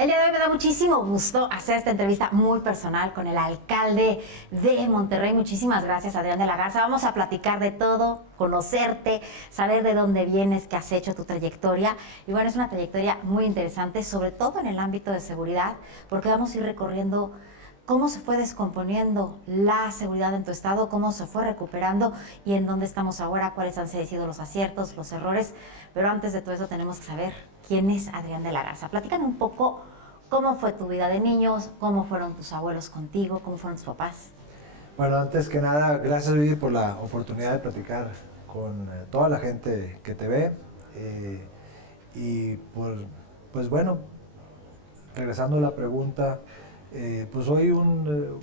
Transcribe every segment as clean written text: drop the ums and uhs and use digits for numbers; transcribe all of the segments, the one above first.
El día de hoy me da muchísimo gusto hacer esta entrevista muy personal con el alcalde de Monterrey. Muchísimas gracias, Adrián de la Garza. Vamos a platicar de todo, conocerte, saber de dónde vienes, qué has hecho, tu trayectoria. Y bueno, es una trayectoria muy interesante, sobre todo en el ámbito de seguridad, porque vamos a ir recorriendo cómo se fue descomponiendo la seguridad en tu estado, cómo se fue recuperando y en dónde estamos ahora, cuáles han sido los aciertos, los errores. Pero antes de todo eso tenemos que saber quién es Adrián de la Garza. Platícame un poco cómo fue tu vida de niños, cómo fueron tus abuelos contigo, cómo fueron tus papás. Bueno, antes que nada, gracias Vivi por la oportunidad de platicar con toda la gente que te ve y pues bueno, regresando a la pregunta, pues soy un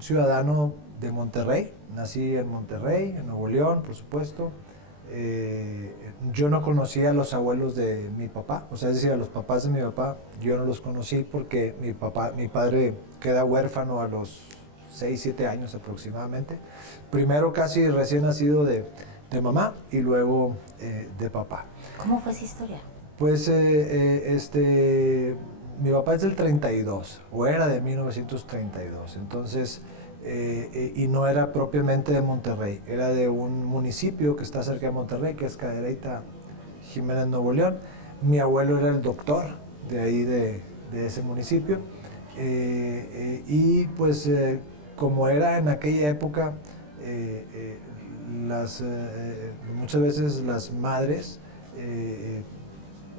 ciudadano de Monterrey, nací en Monterrey, en Nuevo León, por supuesto. Yo no conocía a los abuelos de mi papá, o sea, es decir, a los papás de mi papá, yo no los conocí porque mi padre queda huérfano a los 6, 7 años aproximadamente. Primero casi recién nacido de mamá y luego de papá. ¿Cómo fue esa historia? Pues mi papá es del 32, o era de 1932, entonces, y no era propiamente de Monterrey, era de un municipio que está cerca de Monterrey, que es Cadereyta, Jiménez, Nuevo León. Mi abuelo era el doctor de ahí, de ese municipio, y pues como era en aquella época, muchas veces las madres,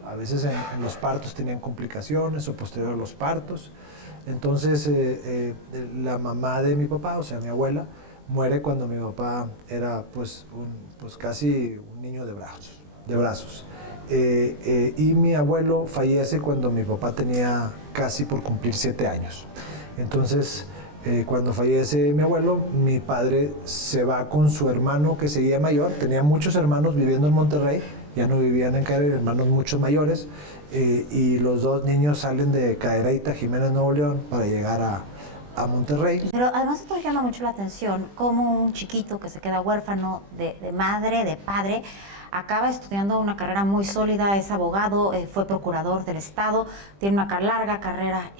a veces en los partos tenían complicaciones o posterior a los partos. Entonces la mamá de mi papá, o sea mi abuela, muere cuando mi papá era pues casi un niño de brazos. Y mi abuelo fallece cuando mi papá tenía casi por cumplir 7 años. Entonces cuando fallece mi abuelo, mi padre se va con su hermano que seguía mayor, tenía muchos hermanos viviendo en Monterrey, ya no vivían en Cadereyta, hermanos mucho mayores, y los dos niños salen de Cadereyta, Jiménez, Nuevo León, para llegar a Monterrey. Pero además esto llama mucho la atención, cómo un chiquito que se queda huérfano de madre, de padre, acaba estudiando una carrera muy sólida, es abogado, fue procurador del Estado, tiene una larga carrera,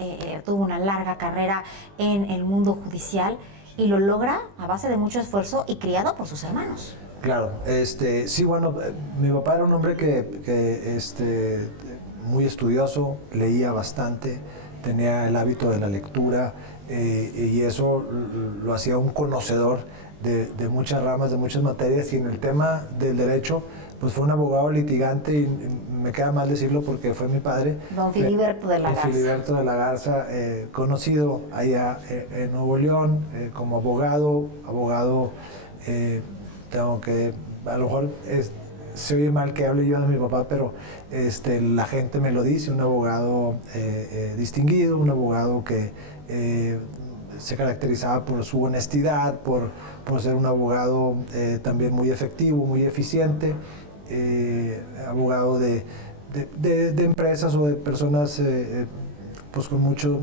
tuvo una larga carrera en el mundo judicial y lo logra a base de mucho esfuerzo y criado por sus hermanos. Claro, sí, bueno, mi papá era un hombre que muy estudioso, leía bastante, tenía el hábito de la lectura y eso lo hacía un conocedor de muchas ramas, de muchas materias, y en el tema del derecho, pues fue un abogado litigante, y me queda mal decirlo porque fue mi padre. Don Filiberto de la Garza. Filiberto de la Garza, conocido allá en Nuevo León como abogado, tengo que, a lo mejor se oye mal que hable yo de mi papá, pero la gente me lo dice, un abogado distinguido, un abogado que se caracterizaba por su honestidad, por ser un abogado también muy efectivo, muy eficiente, abogado de empresas o de personas pues con mucho,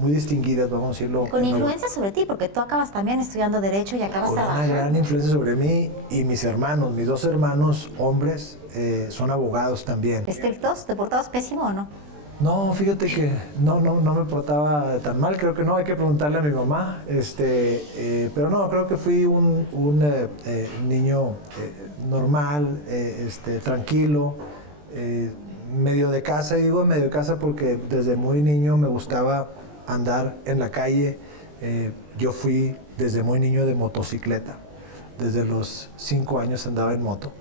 muy distinguidas, vamos a decirlo. Con influencia sobre ti, porque tú acabas también estudiando Derecho y acabas trabajando. Una gran influencia sobre mí y mis hermanos, mis 2 hermanos hombres son abogados también. ¿Estrictos? ¿Te portabas pésimo o no? No, fíjate que no me portaba tan mal, creo que no, hay que preguntarle a mi mamá, pero no, creo que fui un niño normal, tranquilo, medio de casa, y digo medio de casa porque desde muy niño me gustaba andar en la calle. Yo fui desde muy niño de motocicleta, desde los 5 años andaba en moto,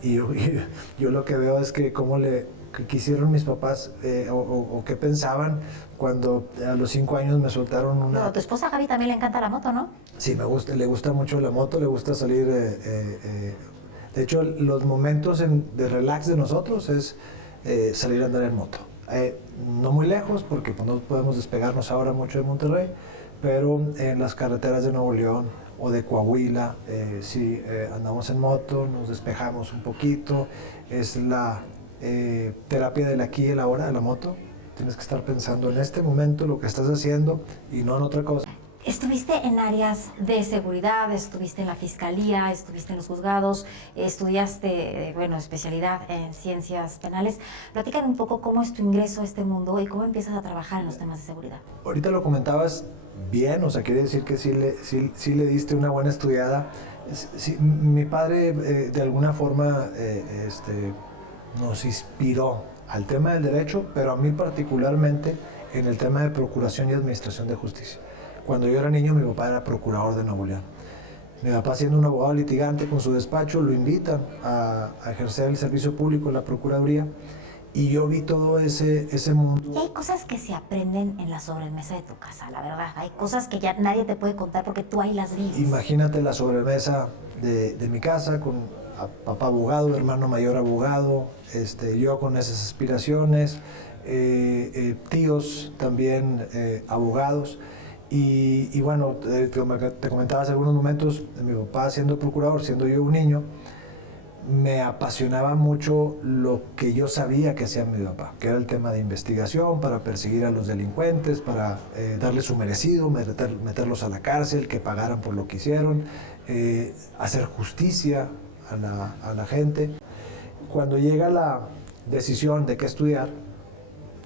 y yo lo que veo es que cómo que quisieron mis papás o qué pensaban cuando a los 5 años me soltaron una... Pero a tu esposa Gaby también le encanta la moto, ¿no? Sí, le gusta mucho la moto, le gusta salir... de hecho, los momentos de relax de nosotros es salir a andar en moto. No muy lejos, porque pues, no podemos despegarnos ahora mucho de Monterrey, pero en las carreteras de Nuevo León o de Coahuila, sí, andamos en moto, nos despejamos un poquito, es la terapia del aquí y el ahora de la moto. Tienes que estar pensando en este momento lo que estás haciendo y no en otra cosa. Estuviste en áreas de seguridad, estuviste en la fiscalía, estuviste en los juzgados, estudiaste, bueno, especialidad en ciencias penales. Platícame un poco cómo es tu ingreso a este mundo y cómo empiezas a trabajar en los temas de seguridad. Ahorita lo comentabas bien, o sea, quiere decir que sí le diste una buena estudiada. Sí, mi padre de alguna forma nos inspiró al tema del derecho, pero a mí particularmente en el tema de procuración y administración de justicia. Cuando yo era niño, mi papá era procurador de Nuevo León. Mi papá, siendo un abogado litigante con su despacho, lo invitan a ejercer el servicio público en la Procuraduría, y yo vi todo ese mundo. Y hay cosas que se aprenden en la sobremesa de tu casa, la verdad. Hay cosas que ya nadie te puede contar porque tú ahí las vives. Imagínate la sobremesa de mi casa con papá abogado, hermano mayor abogado, yo con esas aspiraciones, tíos también abogados. Y bueno, te comentaba hace algunos momentos, mi papá siendo procurador, siendo yo un niño, me apasionaba mucho lo que yo sabía que hacía mi papá, que era el tema de investigación para perseguir a los delincuentes, para darles su merecido, meterlos a la cárcel, que pagaran por lo que hicieron, hacer justicia a la gente. Cuando llega la decisión de qué estudiar,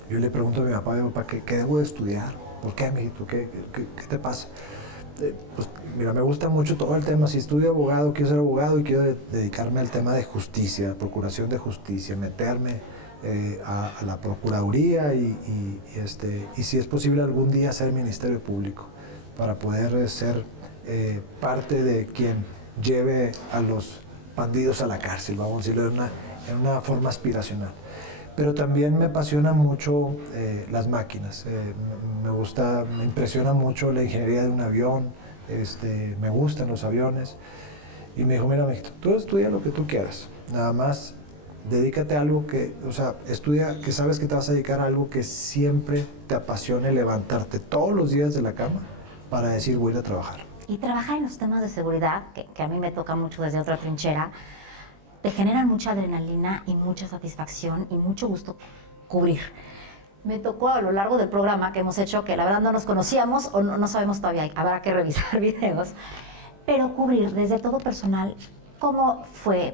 yo le pregunto a mi papá, ¿qué debo de estudiar? ¿Por qué, mijito? ¿Qué te pasa? Pues mira, me gusta mucho todo el tema. Si estudio abogado, quiero ser abogado y quiero dedicarme al tema de justicia, procuración de justicia, meterme a la Procuraduría y si es posible algún día ser Ministerio Público para poder ser parte de quien lleve a los bandidos a la cárcel, vamos a decirlo en una forma aspiracional. Pero también me apasiona mucho las máquinas, me impresiona mucho la ingeniería de un avión, me gustan los aviones. Y me dijo, mira, mijito, tú estudia lo que tú quieras, nada más dedícate a algo estudia que sabes que te vas a dedicar a algo que siempre te apasione, levantarte todos los días de la cama para decir voy a ir a trabajar. Y trabajar en los temas de seguridad, que a mí me toca mucho desde otra trinchera, te generan mucha adrenalina y mucha satisfacción y mucho gusto cubrir. Me tocó a lo largo del programa que hemos hecho, que la verdad no nos conocíamos o no sabemos todavía, habrá que revisar videos, pero cubrir desde todo personal cómo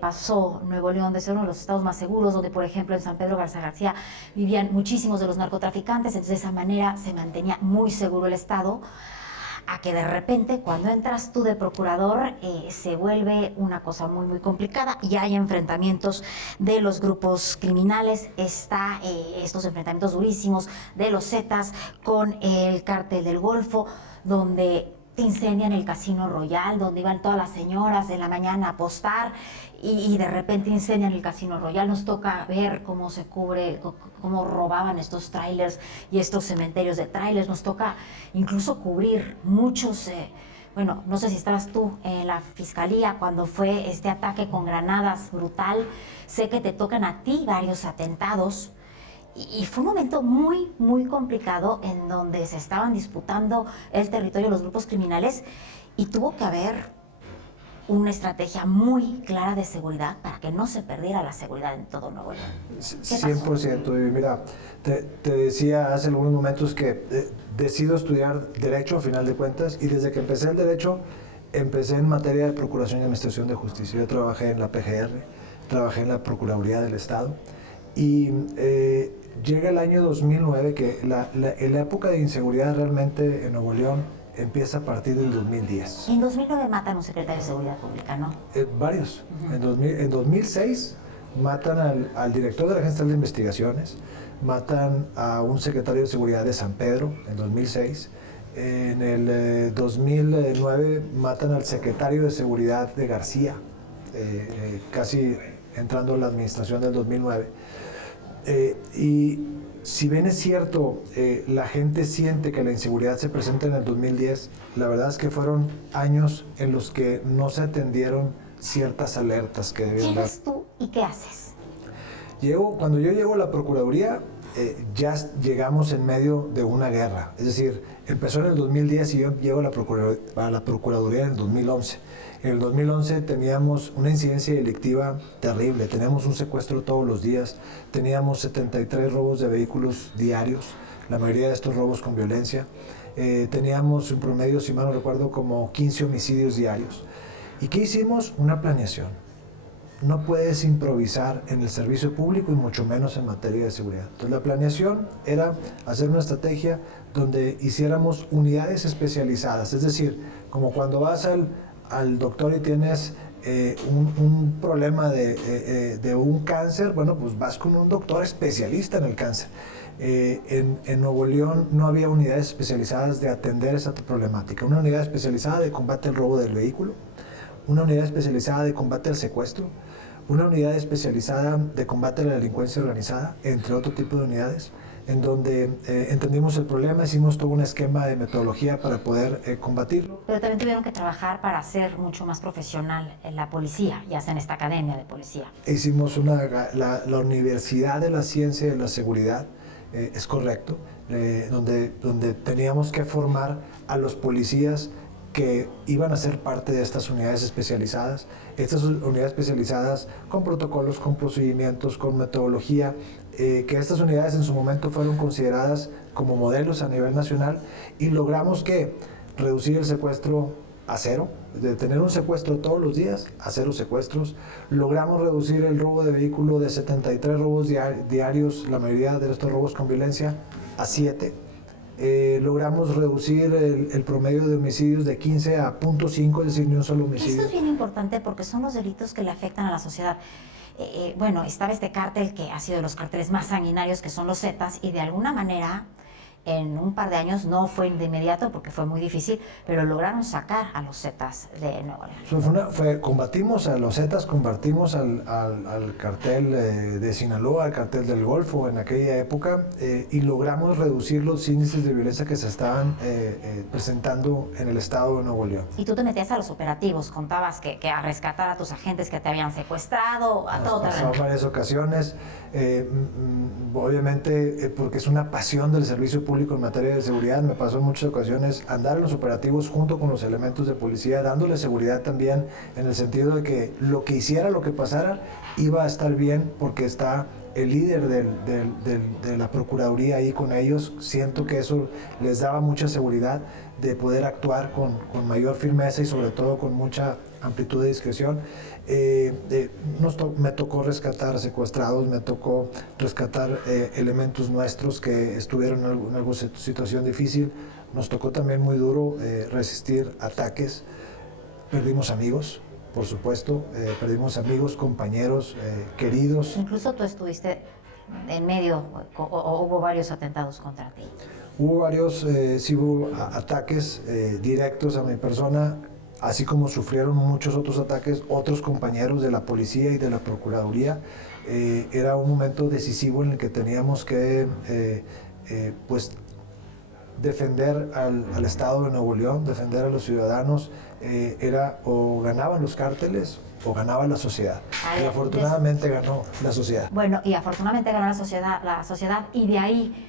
pasó Nuevo León de ser uno de los estados más seguros, donde por ejemplo en San Pedro Garza García vivían muchísimos de los narcotraficantes, entonces de esa manera se mantenía muy seguro el estado, a que de repente cuando entras tú de procurador se vuelve una cosa muy muy complicada y hay enfrentamientos de los grupos criminales, estos enfrentamientos durísimos de los Zetas con el cártel del Golfo, donde te incendian el Casino Royal, donde iban todas las señoras en la mañana a apostar y de repente incendian el Casino Royal. Nos toca ver cómo se cubre, cómo robaban estos trailers y estos cementerios de trailers. Nos toca incluso cubrir muchos, bueno, no sé si estabas tú en la fiscalía cuando fue este ataque con granadas brutal. Sé que te tocan a ti varios atentados. Y fue un momento muy, muy complicado en donde se estaban disputando el territorio de los grupos criminales y tuvo que haber una estrategia muy clara de seguridad para que no se perdiera la seguridad en todo Nuevo León. 100%. Y mira, te decía hace algunos momentos que decido estudiar Derecho a final de cuentas y desde que empecé el Derecho empecé en materia de Procuración y Administración de Justicia. Yo trabajé en la PGR, trabajé en la Procuraduría del Estado y llega el año 2009, que la época de inseguridad realmente en Nuevo León empieza a partir del 2010. En 2009 matan a un secretario de Seguridad Pública, ¿no? Varios. En 2006 matan al director de la Agencia de Investigaciones, matan a un secretario de Seguridad de San Pedro en 2006. En el 2009 matan al secretario de Seguridad de García, casi entrando en la administración del 2009. Y si bien es cierto, la gente siente que la inseguridad se presenta en el 2010, la verdad es que fueron años en los que no se atendieron ciertas alertas que debían dar. ¿Quién eres tú y qué haces? Cuando yo llego a la Procuraduría, ya llegamos en medio de una guerra. Es decir, empezó en el 2010 y yo llego a la Procuraduría en el 2011. En el 2011 teníamos una incidencia delictiva terrible, teníamos un secuestro todos los días, teníamos 73 robos de vehículos diarios, la mayoría de estos robos con violencia. Teníamos un promedio, si mal no recuerdo, como 15 homicidios diarios. ¿Y qué hicimos? Una planeación. No puedes improvisar en el servicio público y mucho menos en materia de seguridad. Entonces la planeación era hacer una estrategia donde hiciéramos unidades especializadas, es decir, como cuando vas al doctor y tienes un problema de un cáncer, bueno, pues vas con un doctor especialista en el cáncer. En Nuevo León no había unidades especializadas de atender esa problemática. Una unidad especializada de combate al robo del vehículo, una unidad especializada de combate al secuestro, una unidad especializada de combate a la delincuencia organizada, entre otro tipo de unidades, en donde entendimos el problema, hicimos todo un esquema de metodología para poder combatirlo. Pero también tuvieron que trabajar para ser mucho más profesional en la policía, ya sea en esta academia de policía. Hicimos la Universidad de la Ciencia y de la Seguridad, es correcto, donde teníamos que formar a los policías que iban a ser parte de estas unidades especializadas. Estas unidades especializadas con protocolos, con procedimientos, con metodología, que estas unidades en su momento fueron consideradas como modelos a nivel nacional, y logramos que reducir el secuestro a cero, de tener un secuestro todos los días a 0 secuestros. Logramos reducir el robo de vehículo de 73 robos diarios, la mayoría de estos robos con violencia, a 7. Logramos reducir el promedio de homicidios de 15 a 0.5, es decir, ni un solo homicidio. Esto es bien importante porque son los delitos que le afectan a la sociedad. Bueno, estaba este cártel que ha sido de los cárteles más sanguinarios, que son los Zetas, y de alguna manera en un par de años, no fue de inmediato porque fue muy difícil, pero lograron sacar a los Zetas de Nuevo León. Combatimos a los Zetas, combatimos al cartel de Sinaloa, al cartel del Golfo en aquella época, y logramos reducir los índices de violencia que se estaban presentando en el estado de Nuevo León. Y tú te metías a los operativos, contabas que a rescatar a tus agentes que te habían secuestrado, a todo terreno. En varias ocasiones, obviamente porque es una pasión del servicio público en materia de seguridad, me pasó en muchas ocasiones andar en los operativos junto con los elementos de policía, dándole seguridad también en el sentido de que lo que hiciera, lo que pasara, iba a estar bien porque está el líder de la Procuraduría ahí con ellos. Siento que eso les daba mucha seguridad de poder actuar con mayor firmeza y sobre todo con mucha amplitud de discreción. Me tocó rescatar secuestrados, me tocó rescatar elementos nuestros que estuvieron en alguna situación difícil. Nos tocó también muy duro resistir ataques. Perdimos amigos, por supuesto, perdimos amigos, compañeros, queridos. Incluso tú estuviste en medio, o hubo varios atentados contra ti. Hubo varios, sí hubo ataques directos a mi persona, así como sufrieron muchos otros ataques otros compañeros de la policía y de la Procuraduría. Era un momento decisivo en el que teníamos que pues defender al Estado de Nuevo León, defender a los ciudadanos. Era o ganaban los cárteles o ganaba la sociedad. Y afortunadamente ganó la sociedad. Bueno, y afortunadamente ganó la sociedad, y de ahí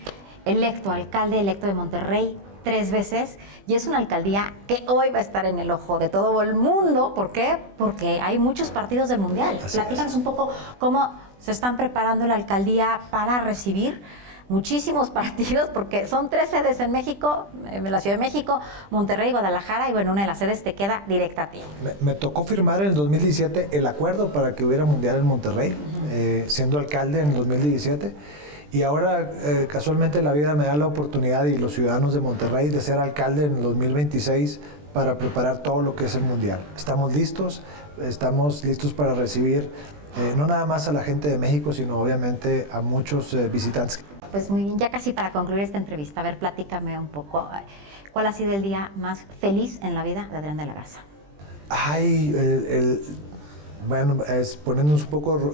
alcalde electo de Monterrey 3 veces, y es una alcaldía que hoy va a estar en el ojo de todo el mundo. ¿Por qué? Porque hay muchos partidos del Mundial. Platícanos un poco cómo se están preparando la alcaldía para recibir muchísimos partidos, porque son 3 sedes en México, en la Ciudad de México, Monterrey, Guadalajara, y bueno, una de las sedes te queda directa a ti. Me tocó firmar en el 2017 el acuerdo para que hubiera Mundial en Monterrey, siendo alcalde en el 2017. Y ahora, casualmente, la vida me da la oportunidad, y los ciudadanos de Monterrey, de ser alcalde en el 2026 para preparar todo lo que es el Mundial. Estamos listos para recibir no nada más a la gente de México, sino obviamente a muchos visitantes. Pues muy bien, ya casi para concluir esta entrevista, a ver, platícame un poco, ¿cuál ha sido el día más feliz en la vida de Adrián de la Garza? Ay, bueno, poniéndonos un poco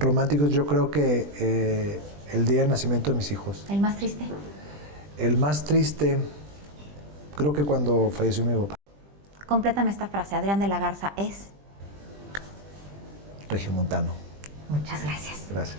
románticos, yo creo que el día de nacimiento de mis hijos. ¿El más triste? El más triste, creo que cuando falleció mi papá. Complétame esta frase, Adrián de la Garza es... Regiomontano. Muchas gracias. Gracias.